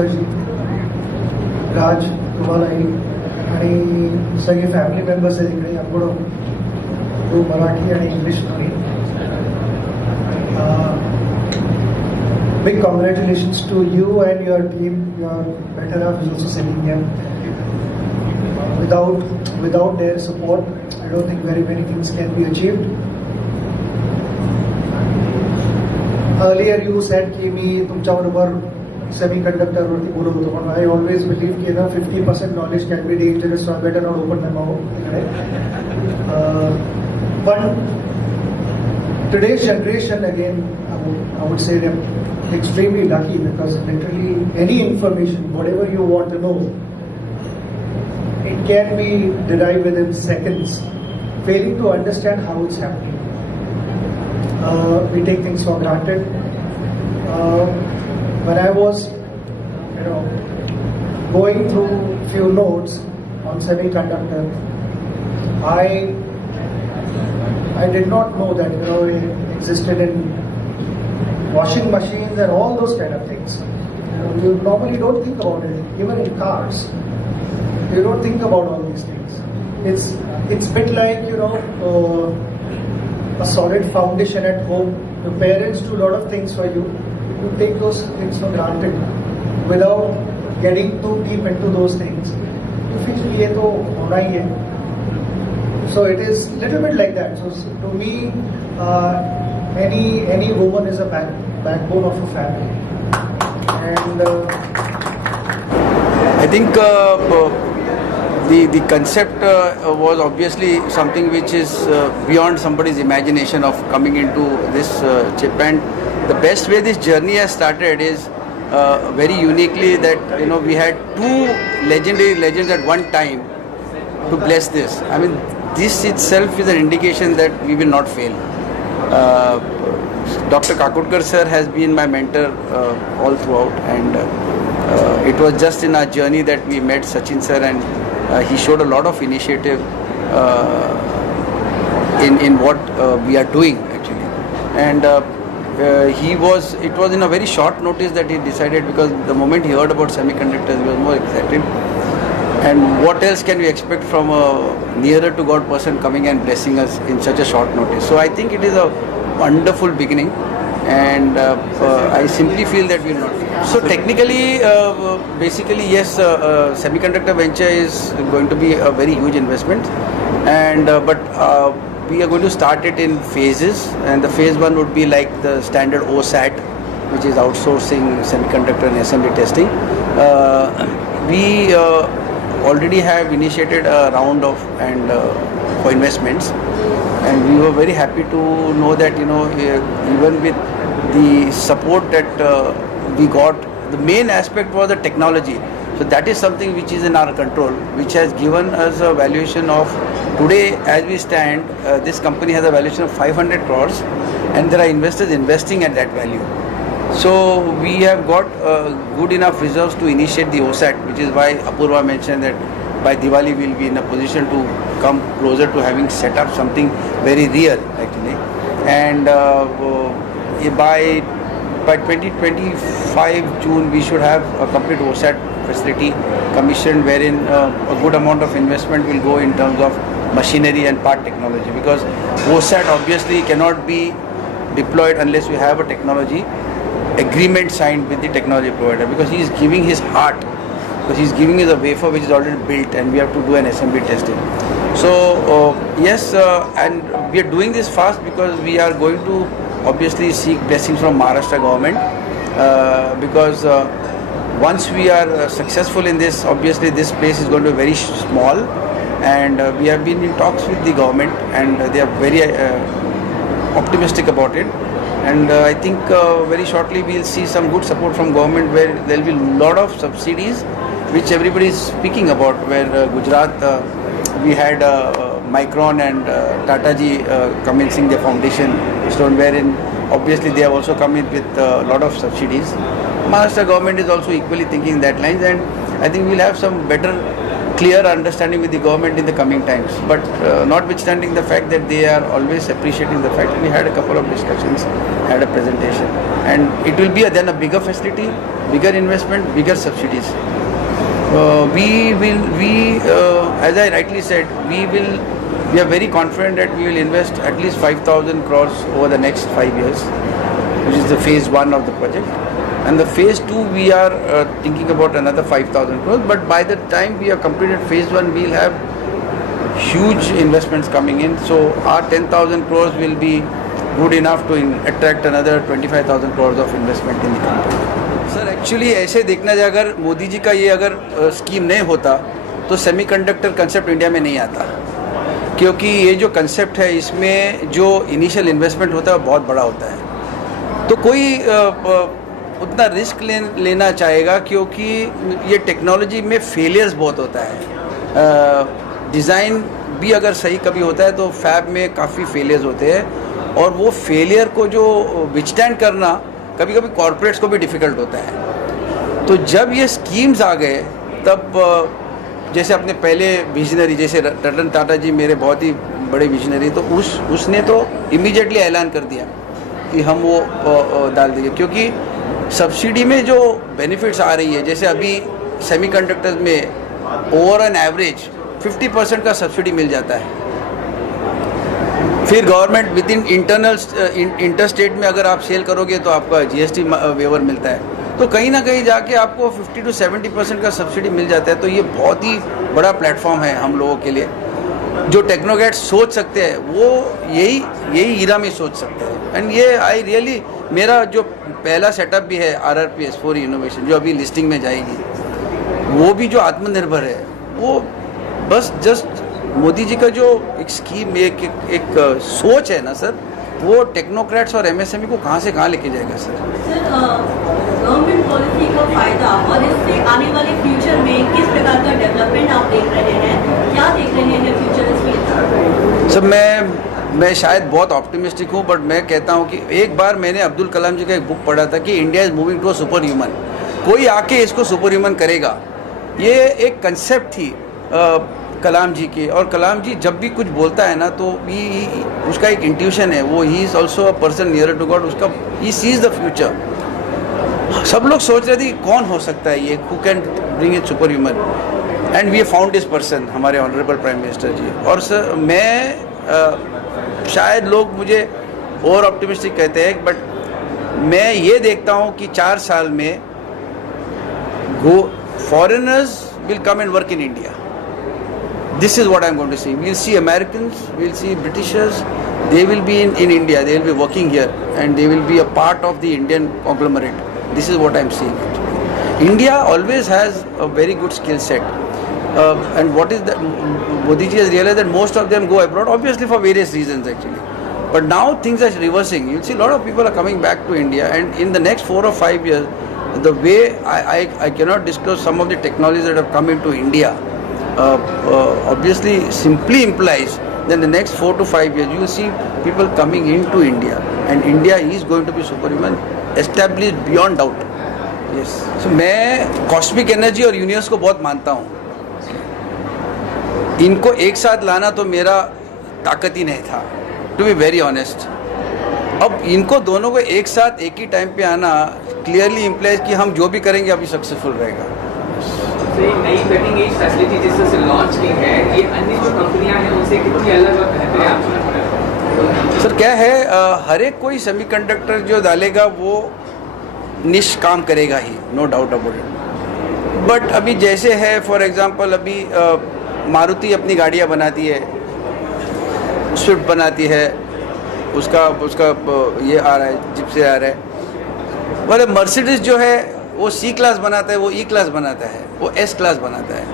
काकोडकरजी, राज तुम्हालाही आणि सगळे फॅमिली मेंबर्स आहेत इकडे. आपण तो मराठी आणि इंग्लिश दोन्ही. Big congratulations to you and your team. Your better half is also sitting here. Without their support, I don't think very many things can be achieved. Earlier you said कि मी तुमच्याबरोबर semiconductor वरती बोलत होतो, पण I always believe कि ना 50% knowledge can be dangerous, so I better not open my mouth. But today's generation, again, I would say they're extremely lucky because literally any information, whatever you want to know, it can be derived within seconds. Failing to understand how it's happening. We take things for granted. When I was, going through few notes on semiconductor, I did not know that it existed in washing machines and all those kind of things. You normally don't think about it, even in cars. You don't think about all these things. It's a bit like a solid foundation at home. Your parents do a lot of things for you. You take those things for granted without getting too deep into those things. You feel ये तो होना ही है. So it is little bit like that. So to me, any woman is a backbone of a family, and I think the concept was obviously something which is beyond somebody's imagination of coming into this chip. And the best way this journey has started is very uniquely that we had two legendary legends at one time to bless this. I mean, this itself is an indication that we will not fail. Dr. Kakodkar sir has been my mentor all throughout, and it was just in our journey that we met Sachin sir, and he showed a lot of initiative in what we are doing actually. And it was in a very short notice that he decided, because the moment he heard about semiconductors, he was more excited. And what else can we expect from a nearer to God person coming and blessing us in such a short notice? So I think it is a wonderful beginning, and I simply feel that we will not fail. So technically, basically yes, semiconductor venture is going to be a very huge investment, and but we are going to start it in phases, and the phase one would be like the standard OSAT, which is outsourcing semiconductor and assembly testing. We already have initiated a round of for investments, and we were very happy to know that even with the support that we got, the main aspect was the technology. So that is something which is in our control, which has given us a valuation of, today as we stand, this company has a valuation of 500 crores, and there are investors investing at that value. So we have got good enough reserves to initiate the OSAT, which is why Apurva mentioned that by Diwali we will be in a position to come closer to having set up something very real actually. And by 2025 June we should have a complete OSAT facility commissioned, wherein a good amount of investment will go in terms of machinery and part technology, because OSAT obviously cannot be deployed unless we have a technology agreement signed with the technology provider, because he is giving his heart, because he is giving us a wafer which is already built, and we have to do an assembly testing. So yes, and we are doing this fast because we are going to obviously seek blessings from Maharashtra government, because once we are successful in this, obviously this place is going to be very small, and we have been in talks with the government, and they are very optimistic about it. And I think very shortly we will see some good support from government, where there will be a lot of subsidies which everybody is speaking about, where Gujarat, we had Micron and Tata ji commencing their foundation stone, wherein obviously they have also come in with a lot of subsidies. Maharashtra government is also equally thinking that lines, and I think we will have some better clear understanding with the government in the coming times. But notwithstanding the fact that they are always appreciating the fact, we had a couple of discussions, had a presentation, and it will be then a bigger facility, bigger investment, bigger subsidies. As I rightly said, we are very confident that we will invest at least 5,000 crores over the next 5 years, which is the phase 1 of the project. And the phase 2, we are thinking about another 5,000 crores. But by the time we have completed phase 1, we'll have huge investments coming in. So our 10,000 crores will be good enough to attract another 25,000 crores of investment in the country. Sir actually ऐसे देखना जाए, अगर मोदी जी का ये अगर scheme नहीं होता तो सेमीकंडक्टर कंसेप्ट इंडिया में नहीं आता, क्योंकि ये जो कंसेप्ट है इसमें जो इनिशियल इन्वेस्टमेंट होता है वो बहुत बड़ा होता है, तो कोई उतना रिस्क लेना चाहेगा, क्योंकि ये टेक्नोलॉजी में फेलियर्स बहुत होता है। डिज़ाइन भी अगर सही कभी होता है तो फैब में काफ़ी फेलियर्स होते हैं, और वो फेलियर को जो विथस्टैंड करना कभी कभी कॉरपोरेट्स को भी डिफ़िकल्ट होता है। तो जब ये स्कीम्स आ गए तब जैसे अपने पहले विजनरी जैसे रतन टाटा जी मेरे बहुत ही बड़े विजनरी, तो उसने तो इमीडिएटली ऐलान कर दिया कि हम वो डाल देंगे, क्योंकि सब्सिडी में जो बेनिफिट्स आ रही है, जैसे अभी सेमीकंडक्टर्स में ओवर एन एवरेज 50% का सब्सिडी मिल जाता है। फिर government with in inter state में अगर आप सेल करोगे तो आपका जीएसटी वेवर मिलता है, तो कहीं ना कहीं जाके आपको 50 to 70% का सब्सिडी मिल जाता है। तो ये बहुत ही बड़ा प्लेटफॉर्म है हम लोगों के लिए। जो टेक्नोक्रेट सोच सकते हैं वो यही ईरा में सोच सकते हैं। एंड ये आई रियली, मेरा जो पहला सेटअप भी है RRP S4 इनोवेशन जो अभी लिस्टिंग में जाएगी, वो भी जो आत्मनिर्भर है, वो बस जस्ट मोदी जी का जो एक स्कीम एक सोच है ना सर, वो टेक्नोक्रेट्स और MSME को कहाँ से कहाँ लेके जाएगा सर। गवर्नमेंट पॉलिसी का फायदा और इससे आने वाले फ्यूचर में किस प्रकार का डेवलपमेंट आप देख रहे हैं, क्या देख रहे हैं फ्यूचर इसमें? सर मैं शायद बहुत ऑप्टिमिस्टिक हूँ, बट मैं कहता हूँ कि एक बार मैंने अब्दुल कलाम जी का एक बुक पढ़ा था कि India is moving to a super human. कोई आके इसको सुपर ह्यूमन करेगा, ये एक कंसेप्ट थी कलाम जी के। और कलाम जी जब भी कुछ बोलता है ना तो उसका एक इंट्यूशन है, वो ही is also a person near to God, उसका ही सीज द फ्यूचर। सब लोग सोच रहे थे कौन हो सकता है ये, who can bring it super human, and we found this person, हमारे ऑनरेबल प्राइम मिनिस्टर जी। और सर मैं शायद लोग मुझे ओवर ऑप्टिमिस्टिक कहते हैं, बट मैं ये देखता हूँ कि 4 साल में foreigners will come and work in India. This is what I'm going to see. We'll see Americans, we'll see Britishers, they will be in India, they will be working here, and they will be a part of the Indian conglomerate. This is what I'm seeing. India always has a very good skill set. And what is that? Modi ji has realized that most of them go abroad, obviously for various reasons actually. But now things are reversing. You'll see a lot of people are coming back to India, and in the next 4 or 5 years, the way I cannot disclose some of the technologies that have come into India, obviously simply implies that in the next 4 to 5 years you will see people coming into India, and India is going to be superhuman, established beyond doubt. Yes. So मैं cosmic energy और universe को बहुत मानता हूँ। इनको एक साथ लाना तो मेरा ताकत ही नहीं था, टू बी वेरी ऑनेस्ट। अब इनको दोनों को एक साथ एक ही टाइम पे आना क्लियरली इम्प्लाइज कि हम जो भी करेंगे अभी सक्सेसफुल रहेगा। नई कटिंग एज फैसिलिटी जिससे लॉन्च की है, ये अन्य जो कंपनियां हैं उनसे कितनी अलग और बेहतर है आप समझते हैं? सर क्या है, हर एक कोई सेमीकंडक्टर जो डालेगा वो निश काम करेगा ही, no doubt about it. But अभी जैसे है फॉर एग्जांपल अभी मारुति अपनी गाड़ियाँ बनाती है, स्विफ्ट बनाती है, उसका ये आ रहा है, जिप्सी आ रहा है। मतलब मर्सिडीज जो है वो C क्लास बनाता है, वो E क्लास बनाता है, वो S क्लास बनाता है।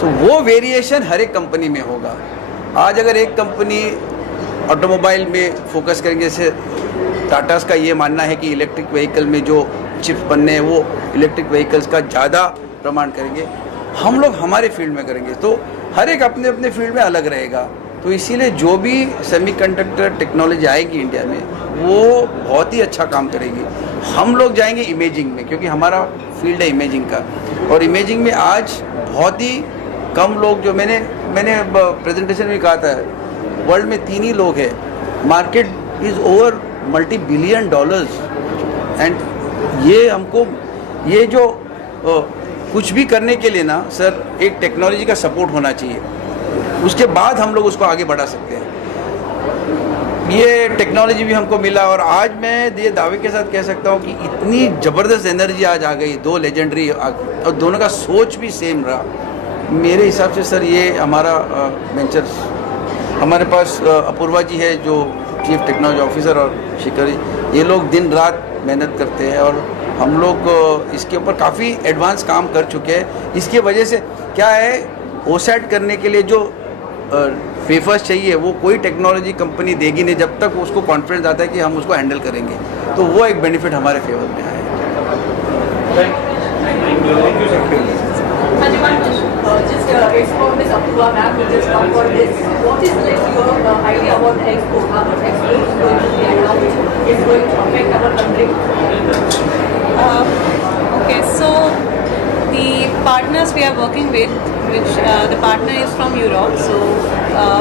सो वो वेरिएशन हर एक कंपनी में होगा। आज अगर एक कंपनी ऑटोमोबाइल में फोकस करेंगे, जैसे टाटास का ये मानना है कि इलेक्ट्रिक व्हीकल में जो चिप्स बनने हैं वो इलेक्ट्रिक व्हीकल्स का ज़्यादा प्रमाण करेंगे, हम लोग हमारे फील्ड में करेंगे, तो हर एक अपने अपने फील्ड में अलग रहेगा। तो इसीलिए जो भी सेमीकंडक्टर टेक्नोलॉजी आएगी इंडिया में वो बहुत ही अच्छा काम करेगी। हम लोग जाएंगे इमेजिंग में, क्योंकि हमारा फील्ड है इमेजिंग का, और इमेजिंग में आज बहुत ही कम लोग जो मैंने प्रेजेंटेशन में कहा था, वर्ल्ड में 3 ही लोग हैं, market is over multi-billion dollars, and ये हमको ये जो कुछ भी करने के लिए ना सर एक टेक्नोलॉजी का सपोर्ट होना चाहिए, उसके बाद हम लोग उसको आगे बढ़ा सकते हैं। ये टेक्नोलॉजी भी हमको मिला और आज मैं ये दावे के साथ कह सकता हूँ कि इतनी ज़बरदस्त एनर्जी आज आ गई, 2 लेजेंडरी और दोनों का सोच भी सेम रहा। मेरे हिसाब से सर ये हमारा वेंचर्स, हमारे पास अपूर्वा जी है जो चीफ टेक्नोलॉजी ऑफिसर और शिखर जी, ये लोग दिन रात मेहनत करते हैं और हम लोग इसके ऊपर काफ़ी एडवांस काम कर चुके हैं। इसकी वजह से क्या है, ओसैट करने के लिए जो पेपर्स चाहिए वो कोई टेक्नोलॉजी कंपनी देगी नहीं जब तक उसको कॉन्फिडेंस आता है कि हम उसको हैंडल करेंगे, तो वो एक बेनिफिट हमारे फेवर में आया है। Just export this Apurva ma'am will just come for this. What is like your idea about the export? How much export is going to be and how it's going to affect our country? Okay, so the partners we are working with, which the partner is from Europe, so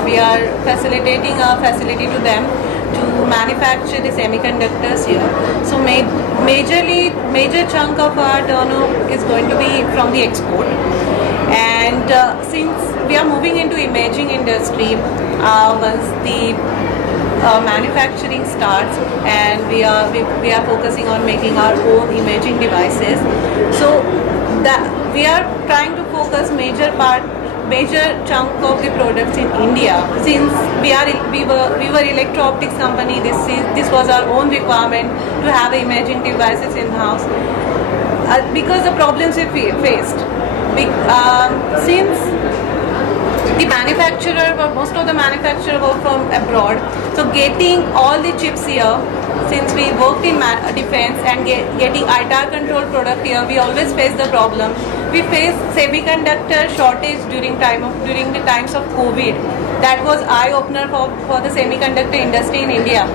we are facilitating a facility to them to manufacture the semiconductors here. So major chunk of our turnover is going to be from the export. And since we are moving into imaging industry, once the manufacturing starts and we are focusing on making our own imaging devices, so that we are trying to focus major chunk of the products in India. Since we were electro-optics company, this was our own requirement to have imaging devices in house because the problems we faced. Since the manufacturer or most of the manufacturer were from abroad, so getting all the chips here, since we worked in defense and getting ITAR control product here, we always face the problem. We faced semiconductor shortage during the times of COVID. That was eye opener for the semiconductor industry in India.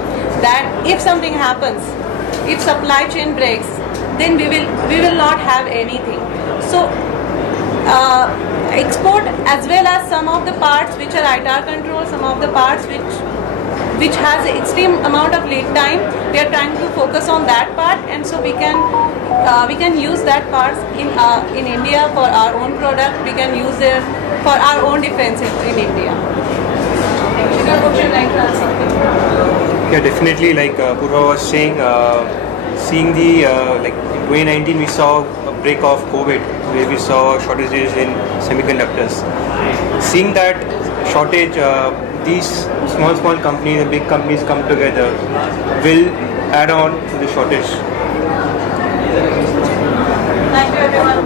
That if something happens, if supply chain breaks, then we will not have anything. So export as well as some of the parts which are ITAR control, some of the parts which has extreme amount of lead time, we are trying to focus on that part, and so we can use that parts in India for our own product. We can use it for our own defense in India. Would you like to add something? Yeah, definitely. Like Purva was saying, seeing the like in 2019 we saw a break of COVID where we saw shortages in semiconductors. Seeing that shortage, these small companies and big companies come together will add on to the shortage. Thank you everyone.